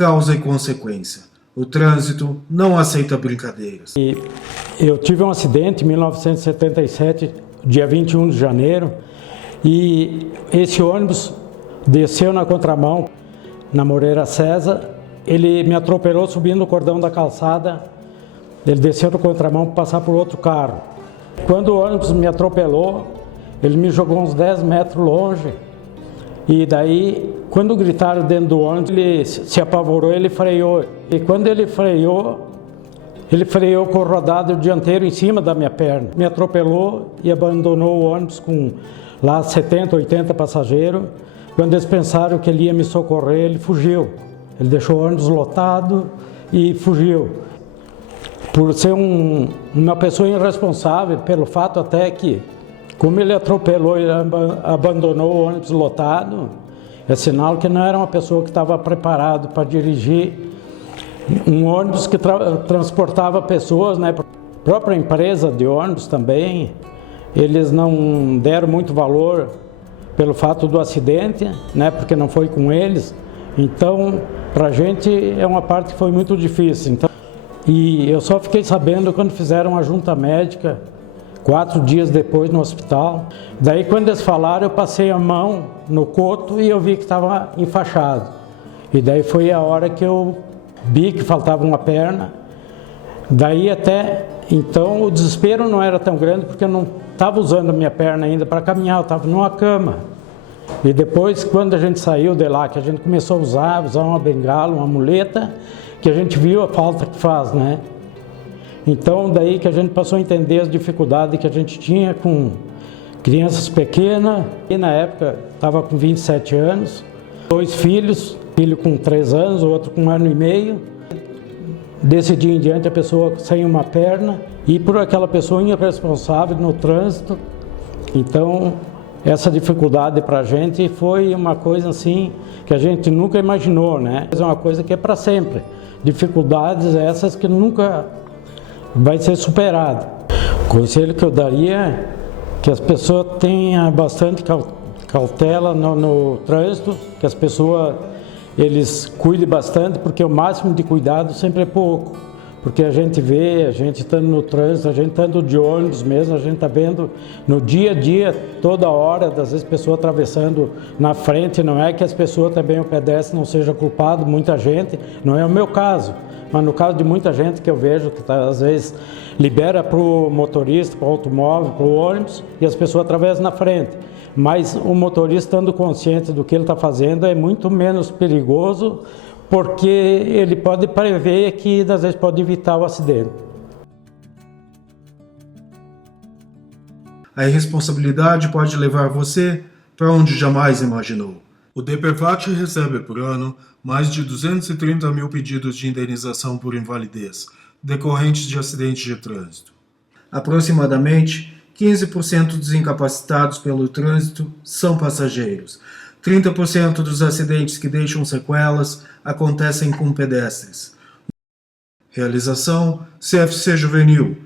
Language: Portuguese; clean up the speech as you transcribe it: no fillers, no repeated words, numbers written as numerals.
causa e consequência. O trânsito não aceita brincadeiras. Eu tive um acidente em 1977, dia 21 de janeiro, e esse ônibus desceu na contramão, na Moreira César. Ele me atropelou subindo o cordão da calçada. Ele desceu no contramão para passar por outro carro. Quando o ônibus me atropelou, ele me jogou uns 10 metros longe. E daí, quando gritaram dentro do ônibus, ele se apavorou, ele freou. E quando ele freou com o rodado dianteiro em cima da minha perna. Me atropelou e abandonou o ônibus com lá 70, 80 passageiros. Quando eles pensaram que ele ia me socorrer, ele fugiu. Ele deixou o ônibus lotado e fugiu. Por ser uma pessoa irresponsável, pelo fato até que, como ele atropelou e abandonou o ônibus lotado, é sinal que não era uma pessoa que estava preparado para dirigir um ônibus que transportava pessoas, né? A própria empresa de ônibus também, eles não deram muito valor pelo fato do acidente, né? Porque não foi com eles. Então, para a gente é uma parte que foi muito difícil. Então, e eu só fiquei sabendo quando fizeram a junta médica, 4 dias depois no hospital. Daí quando eles falaram, eu passei a mão no coto e eu vi que estava enfaixado. E daí foi a hora que eu vi que faltava uma perna. Daí até então o desespero não era tão grande porque eu não estava usando a minha perna ainda para caminhar, eu estava numa cama. E depois, quando a gente saiu de lá, que a gente começou a usar uma bengala, uma muleta, que a gente viu a falta que faz, né? Então, daí que a gente passou a entender as dificuldades que a gente tinha com crianças pequenas. E na época, estava com 27 anos, 2 filhos, filho com 3 anos, outro com 1 ano e meio. Desse dia em diante, a pessoa sem uma perna e por aquela pessoa irresponsável no trânsito. Então, essa dificuldade para a gente foi uma coisa assim que a gente nunca imaginou, né? É uma coisa que é para sempre. Dificuldades essas que nunca vai ser superada. O conselho que eu daria é que as pessoas tenham bastante cautela no trânsito, que as pessoas eles cuidem bastante, porque o máximo de cuidado sempre é pouco. Porque a gente vê, a gente estando no trânsito, a gente estando de ônibus mesmo, a gente está vendo no dia a dia, toda hora, às vezes pessoas atravessando na frente. Não é que as pessoas também, o pedestre não seja culpado, muita gente, não é o meu caso, mas no caso de muita gente que eu vejo que às vezes libera para o motorista, para o automóvel, para o ônibus e as pessoas atravessam na frente. Mas o motorista estando consciente do que ele está fazendo é muito menos perigoso, porque ele pode prever que às vezes pode evitar o acidente. A irresponsabilidade pode levar você para onde jamais imaginou. O DPVAT recebe por ano mais de 230 mil pedidos de indenização por invalidez, decorrentes de acidentes de trânsito. Aproximadamente 15% dos incapacitados pelo trânsito são passageiros. 30% dos acidentes que deixam sequelas acontecem com pedestres. Realização CFC Juvenil.